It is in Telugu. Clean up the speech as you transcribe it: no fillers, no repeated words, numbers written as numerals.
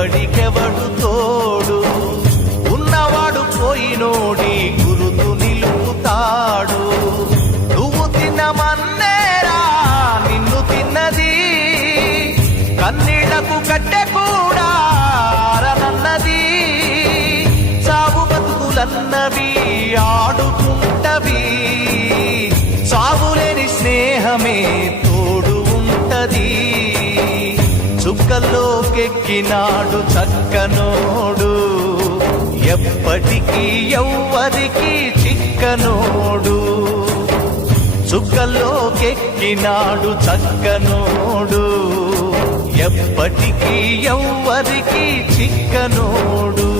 ఎవ్వడికెవడు తోడు, ఉన్నవాడు పోయినోడి గురుతు నిలుపుతాడు. నువ్వు తిన్నమన్నేరా నిన్ను తిన్నది, కన్నీళ్లకు కట్టె కూడా ఆరనన్నది. సాగు బతుకులన్నవి ఆడుకుంటవి, సాగులేని స్నేహమే తోడు ఉంటది. చుక్కల్లోకెక్కినాడు చక్కనోడు, ఎప్పటికీ ఎవ్వరికి చిక్కనోడు. చుక్కల్లోకెక్కినాడు చక్కనోడు, ఎప్పటికీ ఎవ్వరికి చిక్కనోడు.